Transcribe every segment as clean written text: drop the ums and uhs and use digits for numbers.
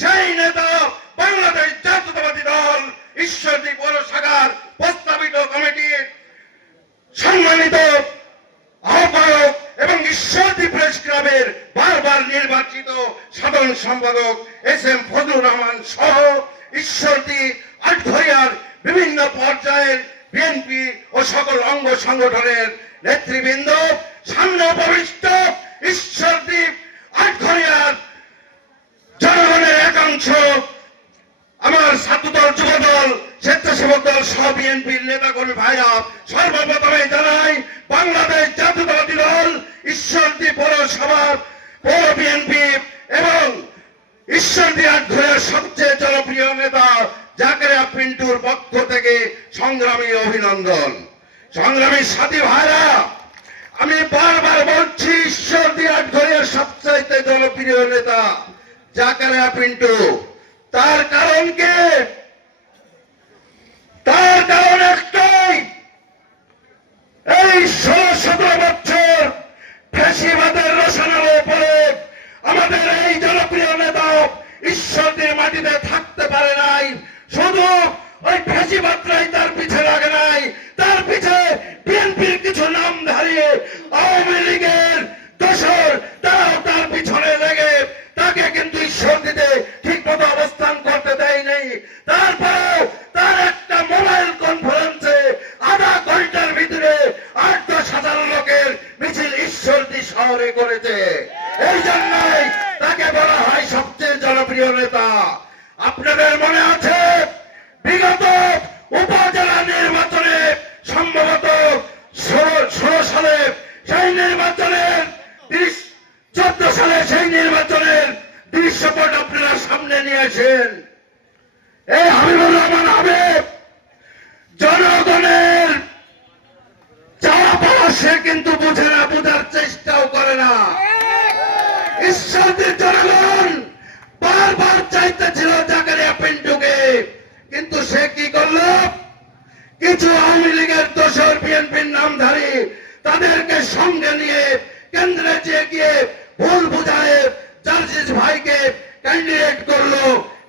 সেই নেতা বাংলাদেশ জাতীয়তাবাদী দল ঈশ্বরদী পৌর শাখার প্রস্তাবিত কমিটির সম্মানিত আহ্বায়ক এবং ঈশ্বরদী প্রেস ক্লাবের বারবার নির্বাচিত সাধারণ সম্পাদক এস.এম. ফজলুর রহমান সহ ঈশ্বরদী আটঘরিয়ার বিভিন্ন পর্যায়ের বিএনপি ও সকল অঙ্গ সংগঠনের নেতৃবৃন্দ, সামনে উপবিষ্ট ঈশ্বরদী আটঘরিয়ার জনগণের একাংশ, আমার ছাত্রদল, যুবদল, স্বেচ্ছাসেবক দল সহ বিএনপির নেতাকর্মী ভাইরা, সর্বপ্রথমে জানাই বাংলাদেশ জাতীয়তাবাদী দল ঈশ্বরদী পৌরসভার পৌর বিএনপি এবং ঈশ্বরদী আটঘরিয়ার সবচেয়ে জনপ্রিয় নেতা জাকারিয়া পিন্টুর পক্ষ থেকে সংগ্রামী অভিনন্দন। সংগ্রামী সাথী ভাইরা, আমি বারবার বলছি ঈশ্বরদী আটঘরিয়ার সবচাইতে জনপ্রিয় নেতা জাকারিয়া পিন্টু। তার কারণ কি? তার কারণ একটাই, এই 16-17 বছর ফ্যাসিবাদের রসায়নের উপরে আমাদের এই জনপ্রিয় নেতা ঈশ্বরদীর মাটিতে থাকতে পারে নাই। শুধু ওই ফ্যাসিবাদরাই তার পিছে লাগে নাই, তার পিছে বিএনপির কিছু নাম ধারিয়ে আওয়ামী লীগের দোসর তারাও তার পিছনে লেগে তাকে কিন্তু ঈশ্বরদীতে ঠিক মতো অবস্থান করতে দেয় নাই। তারপরেও তার একটা মোবাইল কনফারেন্সে আধা ঘন্টার ভিতরে 8-10 হাজার লোকের মিছিল ঈশ্বরদী শহরে করেছে। এই জন্যই তাকে বলা হয় সবচেয়ে জনপ্রিয় নেতা। আপনাদের মনে আছে বিগত উপজেলা নির্বাচনে সম্ভবত 16 সালে সেই নির্বাচনের 14 সালে সেই নির্বাচনের দৃশ্যপট আপনারা সামনে নিয়ে আসেন। এই হাবিবুর রহমান হাবিব জনগণের চাওয়া পাওয়া সে কিন্তু বুঝে না, বোঝার চেষ্টাও করে না। ঈশ্বরদীর জনগণ বারবার চাইতেছিল জাকারিয়া পিন্টুকে, কিন্তু সে কি করলো? কিছু আওয়ামী লীগের দোসর বিএনপির নামধারী তাদেরকে সঙ্গে নিয়ে কেন্দ্রে গিয়ে ভুল বুঝায় জার্জিস ভাইকে ক্যান্ডিডেট করলো।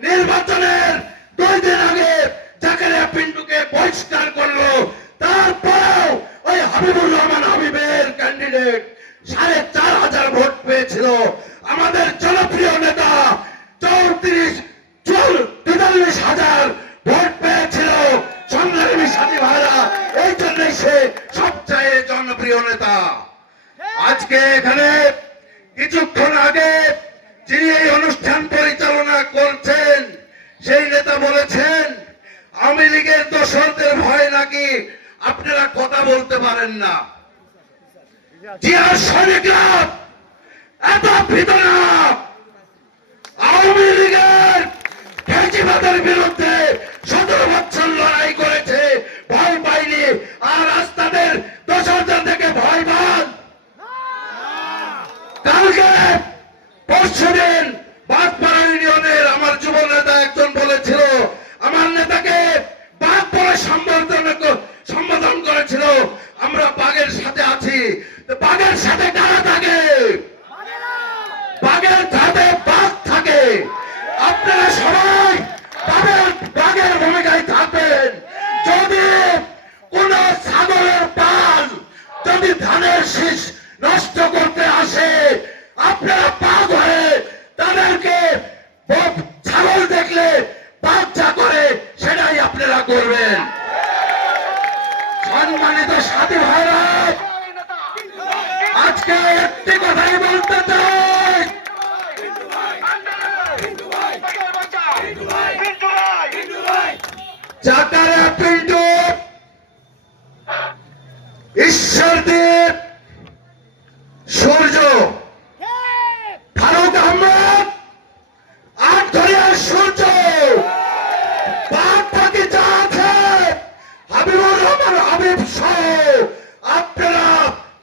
নির্বাচনের 2 দিন আগে জাকারিয়া পিন্টুকে বহিষ্কার করলো। তারপরেও ওই হাবিবুর রহমান হাবিবের ক্যান্ডিডেট 4,500 ভোট পেয়েছিল। আমাদের জনপ্রিয় নেতা 43,000 ভোট পেয়েছিল। সংগ্রামী সাথী ভাইরা, এই জন্যই সে সবচেয়ে জনপ্রিয় নেতা। আজকে এখানে কিছুক্ষণ আগে যিনি এই অনুষ্ঠান পরিচালনা করছেন সেই নেতা বলেছেন আওয়ামী লীগের দোসরদের ভয় নাকি আপনারা কথা বলতে পারেন না। জিয়ার সৈনিকরা এত ভীত না, আওয়ামী লীগের ফ্যাসিবাদের বিরুদ্ধে 17 বছর লড়াই করেছে, ভয় পায়নি। আর আজ তাদের দোসরদের থেকে ভয় পান। কালকে পরশুদিন বাগপাড়া ইউনিয়নের আমার যুব নেতা একজন বলেছিল আমার নেতাকে বাঘ বলে সম্বোধন করেছিল। আমরা বাঘের সাথে আছি। বাঘের সাথে কারা থাকে? বাঘের সাথে বাঘ থাকে। আপনারা সবাই বাঘের ভূমিকায় থাকবেন। যদি কোন ছাগলের পাল যদি ধানের শীষ নষ্ট করতে আসে, আপনারা বাঘ হয়ে তাদেরকে ছাগল দেখলে বাঘ যা করে সেটাই আপনারা করবেন। সম্মানিত সাথী ভাইরা, আজকে একটি কথাই বলতে চাই, জাকারিয়া পিন্টু ঈশ্বরদী সূর্য, ফারুক আহমদ আটঘরিয়ার সূর্য, বাদ বাকি যা আছে হাবিবুর রহমান হাবিব সহ আপনারা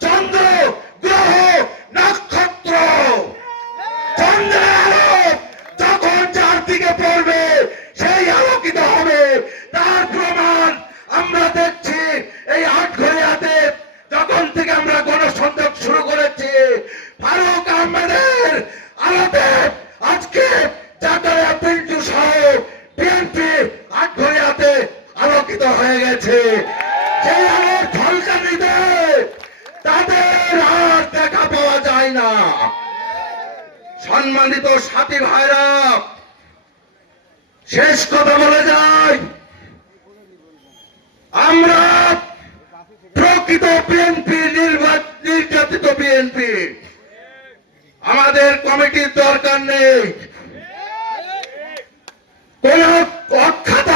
চন্দ্র, গ্রহ, নক্ষত্র, চন্দ্রের আলো যখন যার দিকে পড়বে সেই আলোকিত হবে। তার প্রমাণ আমরা দেখছি এই আটঘরিয়াতে যখন থেকে আমরা গণসংযোগ শুরু করেছি, ফারুক আহমেদের আলোতে আজকে সম্মানিত সাথী ভাইরা, শেষ কথা বলে যাই, আমরা প্রকৃত বিএনপি, নির্যাতিত বিএনপি, আমাদের কমিটির দরকার নেই। কোন অখ্যাত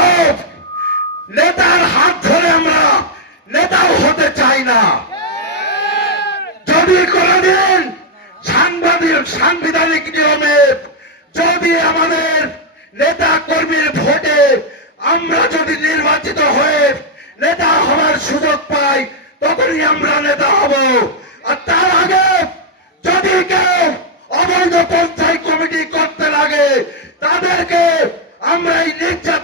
নেতার হাত ধরে আমরা নেতাও হতে চাই না। যদি কোনদিন সাংবিধানিক নিয়মে যদি আমাদের নেতা কর্মীর ভোটে আমরা যদি নির্বাচিত হয়ে নেতা হওয়ার সুযোগ পাই, তখনই আমরা নেতা হব। আর তার আগে যদি কেউ অবৈধ পঞ্চায়েত কমিটি করতে লাগে, তাদেরকে আমরা এই নির্যাতন